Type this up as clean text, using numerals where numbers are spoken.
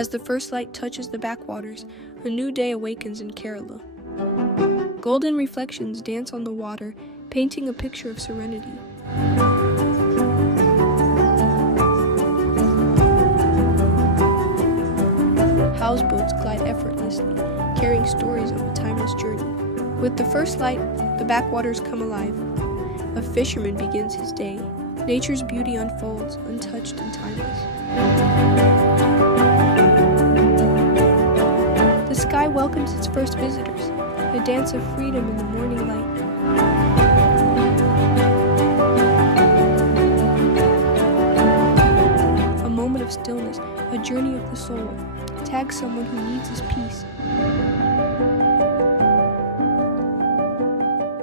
As the first light touches the backwaters, a new day awakens in Kerala. Golden reflections dance on the water, painting a picture of serenity. Houseboats glide effortlessly, carrying stories of a timeless journey. With the first light, the backwaters come alive. A fisherman begins his day. Nature's beauty unfolds, untouched and timeless. The sky welcomes its first visitors, a dance of freedom in the morning light. A moment of stillness, a journey of the soul. Tag someone who needs his peace.